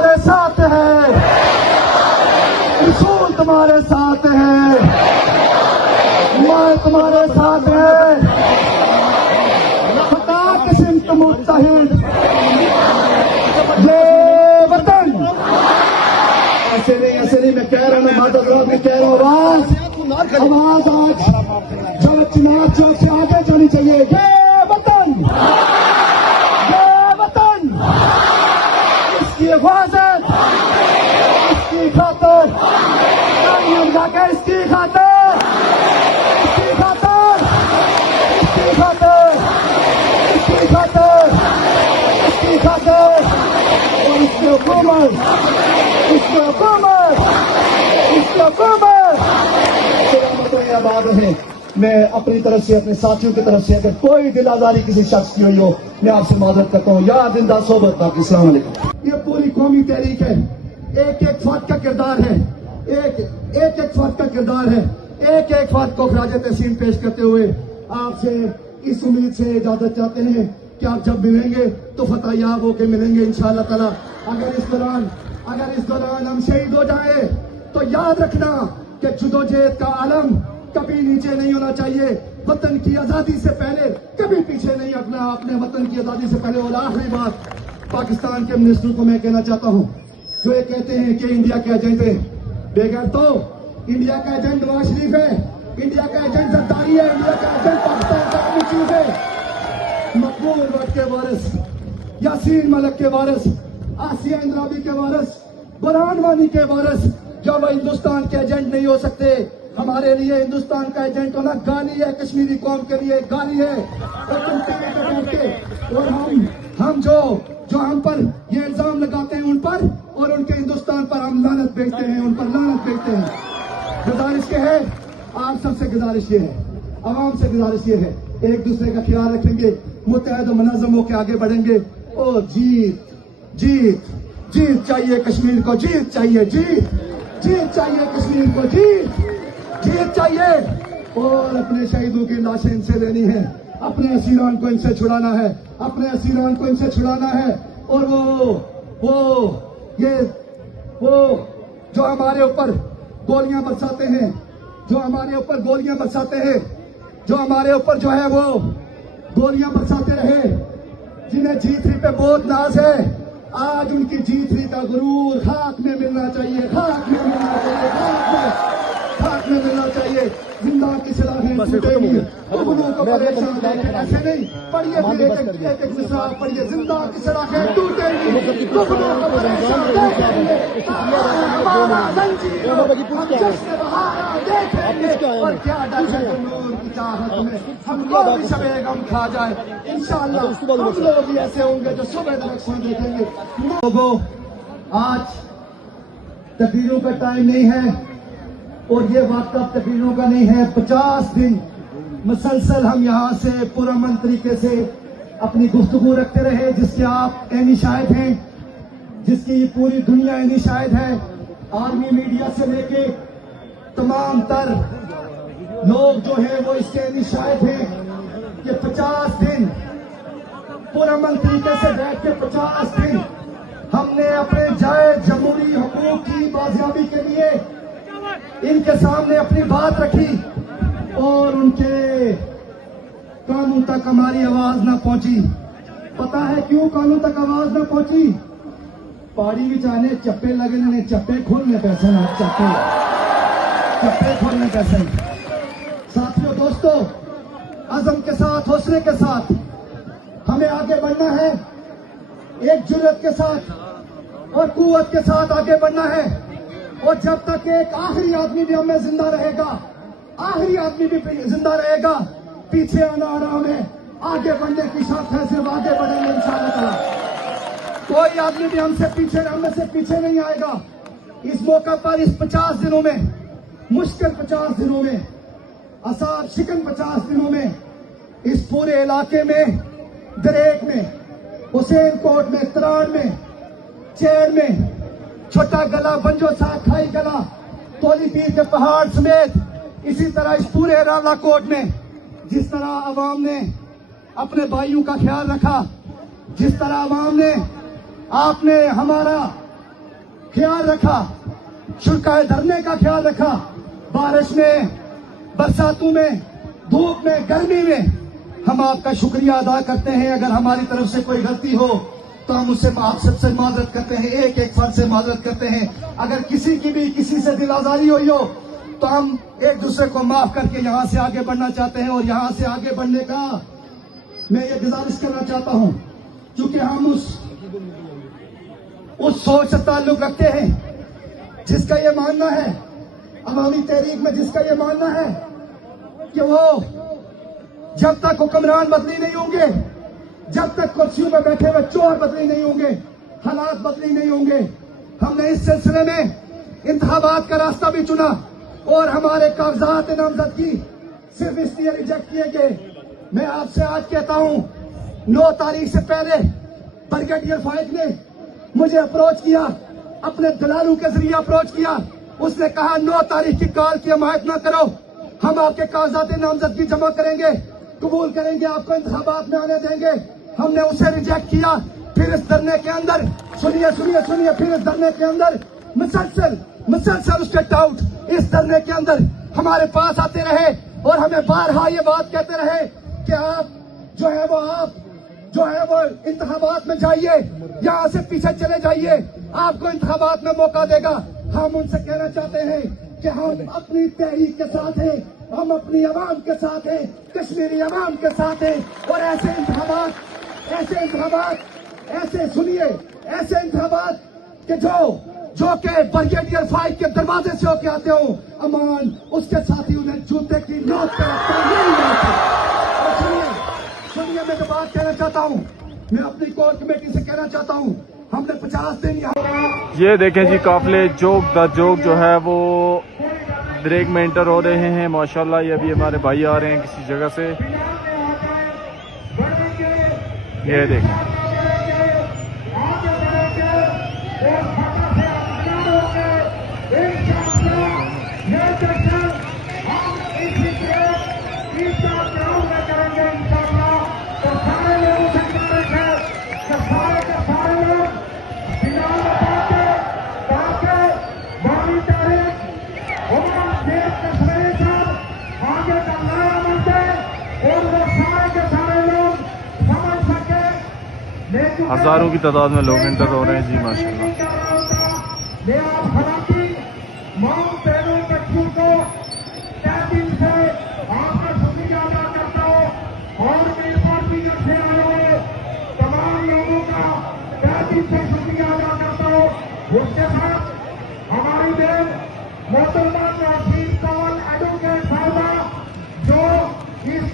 तुम्हारे साथ है, रसूल तुम्हारे साथ है, मैं तुम्हारे साथ है। फता किस्म तुम मुत्तहिद ये वतन। ऐसे नहीं मैं कह रहा हूँ, माता मैं कह रहा हूँ, आवाज आज जब चुनाव चौक से आगे जानी चाहिए। ये वतन इसकी हिफाजत, इसकी खातिर, इसकी खातिर, इसकी खातिर, इसकी खातिर, इसकी खातिर, इसकी खातिर, और इसकी हुकूमत, इसकी हुकूमत, इसकी हुकूमत सलामत आबाद है। मैं अपनी तरफ से, अपने साथियों की तरफ से अगर कोई दिल आजारी किसी शख्स की हुई हो, मैं आपसे माजरत करता हूँ। यार जिंदा सोबत बाकी। अस्सलाम वालेकुम। ये पूरी कौमी तहरीक है, एक एक फर्द का किरदार है, एक फर्द का किरदार है। एक फर्द को खराज तहसीन पेश करते हुए आपसे इस उम्मीद से इजाजत चाहते हैं कि आप जब मिलेंगे तो फतह याब होकर मिलेंगे इंशाअल्लाह ताला। अगर इस दौरान हम शहीद हो जाए तो याद रखना कि जुदोजहद का आलम कभी नीचे नहीं होना चाहिए। वतन की आजादी से पहले कभी पीछे नहीं हटना, अपने वतन की आजादी से पहले। और आखिरी बात पाकिस्तान के मिनिस्टर को मैं कहना चाहता हूँ, जो ये कहते हैं कि इंडिया के एजेंट है, बेगर तो इंडिया का एजेंट नवाज शरीफ है, इंडिया का एजेंट जरदारी है, इंडिया का एजेंट पाकिस्तान का अपनी चीज है। मकबूल भट्ट के वारिस, यासीन मलिक के वारिस, आसिया इंद्राबी के वारिस, बुरहान वानी के वारिस, जब हिंदुस्तान के एजेंट नहीं हो सकते। हमारे लिए हिंदुस्तान का एजेंट होना गाली है, कश्मीरी कौम के लिए गाली है। और तुम टीवी पे बैठ के और हम जो हम पर ये इल्जाम लगाते हैं उन पर, और उनके हिंदुस्तान पर हम लानत भेजते हैं, उन पर लानत भेजते हैं। गुजारिश के है, आप सबसे गुजारिश ये है, आवाम से गुजारिश ये है, एक दूसरे का ख्याल रखेंगे, मुत्तहद और मुनज़्ज़म होकर आगे बढ़ेंगे। और जीत चाहिए कश्मीर को, जीत चाहिए कश्मीर को, जीत चाहिए। और अपने शहीदों की लाशें इनसे लेनी है, अपने असीरान को इनसे छुड़ाना है, अपने असीरान को इनसे छुड़ाना है। और वो जो हमारे ऊपर गोलियां बरसाते हैं, जो हमारे ऊपर गोलियां बरसाते हैं, जो हमारे ऊपर जो है वो गोलियां बरसाते रहे, जिन्हें G3 पे बहुत नाज है, आज उनकी G3 का गुरूर खाक में मिलना चाहिए, खाक में मिलना चाहिए। जिंदा की सलाखें टूटेंगी, गुरूर को परेशान देखें, ऐसे नहीं। पढ़िए फिर एक मिसरा पढ़िए, जिंदा की सलाखें टूटेंगी, गुरूर को परेशान देखेंगे, हमारा जंजीर हम जश्न बहारा देखेंगे। और क्या डर है नूर की चाहत में, हमको भी शबे गम खा जाए इंशाअल्लाह। हम लोग भी ऐसे होंगे जो सुबह इलेक्शन देखेंगे। लोगों, आज तकरीरों का टाइम नहीं है, और ये वक्त अब तकरीरों का नहीं है। 50 दिन मुसलसल हम यहाँ से पुरअमन तरीके से अपनी गुफ्तगू रखते रहे, जिसके आप ऐनी शाहिद हैं, जिसकी पूरी दुनिया ऐनी शाहिद है। आर्मी मीडिया से लेके तमाम तर लोग जो है वो इसके ऐनी शाहिद हैं कि 50 दिन पुरअमन तरीके से बैठ के 50 दिन हमने अपने जायज जमहूरी हुकूक की बाजियाबी के लिए इनके सामने अपनी बात रखी, और उनके कानून तक हमारी आवाज ना पहुंची। पता है क्यों कानून तक आवाज ना पहुंची? पहाड़ी भी चाहने चप्पे लगे ने, चप्पे खोलने पैसे ना, चप्पे खोलने पैसे। साथियों, दोस्तों, अज़म के साथ, हौसले के साथ हमें आगे बढ़ना है, एक जुर्रत के साथ और कुव्वत के साथ आगे बढ़ना है। और जब तक एक आखिरी आदमी भी हमें जिंदा रहेगा, आखिरी आदमी भी जिंदा रहेगा, पीछे आना आराम है, आगे बढ़ने की शर्त है, सिर्फ आगे बढ़ेंगे इंशाअल्लाह ताला। कोई आदमी भी हम से पीछे नहीं आएगा। इस मौका पर इस 50 दिनों में, मुश्किल 50 दिनों में, असाब शिकन 50 दिनों में, इस पूरे इलाके में, दरेक में, हुसैन कोट में, त्राण में, चेड़ में, छोटा गला, बंजो साहब, खाई गला, तोली पीर के पहाड़ समेत, इसी तरह इस पूरे राला कोट में जिस तरह आवाम ने अपने भाइयों का ख्याल रखा, जिस तरह आवाम ने, आपने हमारा ख्याल रखा, शुल्काए धरने का ख्याल रखा, बारिश में, बरसातों में, धूप में, गर्मी में। हम आपका शुक्रिया अदा करते हैं। अगर हमारी तरफ से कोई गलती हो तो हम उससे आप सबसे माजरत करते हैं, एक एक फर्ज से माजरत करते हैं। अगर किसी की भी किसी से दिल आजारी हुई हो तो हम एक दूसरे को माफ करके यहां से आगे बढ़ना चाहते हैं। और यहां से आगे बढ़ने का मैं ये गुजारिश करना चाहता हूं, क्योंकि हम उस सोच से ताल्लुक रखते हैं जिसका ये मानना है, अवामी तहरीक में जिसका ये मानना है कि वो जब तक हुक्मरान बदली नहीं होंगे, जब तक कुर्सियों में बैठे हुए चोर बदली नहीं होंगे, हालात बदली नहीं होंगे। हमने इस सिलसिले में इंतखाबात का रास्ता भी चुना और हमारे कागजात नामजदगी सिर्फ इसलिए रिजेक्ट किए गए। मैं आपसे आज कहता हूं, 9 तारीख से पहले ब्रिगेडियर फाइक ने मुझे अप्रोच किया, अपने दलालों के जरिए अप्रोच किया। उसने कहा 9 तारीख की कॉल की हमायत न करो, हम आपके कागजात नामजदगी जमा करेंगे, कबूल करेंगे, आपको इंतखाबात में आने देंगे। हमने उसे रिजेक्ट किया। फिर इस धरने के अंदर सुनिए, फिर इस धरने के अंदर मुसलसल उसके डाउट इस धरने के अंदर हमारे पास आते रहे और हमें बारहा ये बात कहते रहे कि आप जो है वो इंतखाबात में जाइए, यहाँ से पीछे चले जाइए, आपको इंतखाबात में मौका देगा। हम उनसे कहना चाहते हैं कि हम अपनी तहरीक के साथ हैं, हम अपनी आवाम के साथ हैं, कश्मीरी आवाम के साथ हैं। और ऐसे इंतखाबात कि जो के ब्रिगेडियर फाइक के दरवाजे से होके आते हो, अमान उसके साथी उन्हें जूते की नोक पे रखते नहीं। सुनिए, मैं जो बात कहना चाहता हूँ, मैं अपनी कोर कमेटी से कहना चाहता हूँ, हमने 50 दिन यहाँ। ये देखें जी, काफिले जोग जो है वो ब्रेक में इंटर हो रहे हैं माशाल्लाह। ये अभी हमारे भाई आ रहे हैं किसी जगह से, ये देखें। हजारों की तादाद में लोग इंटर हो रहे हैं जी माशाल्लाह। तमाम लोगों का शुक्रिया अदा करता हूँ। उसके साथ हमारी बहन मोहतरमा नाज़रीन कौल एडवोकेट साहबा जो इस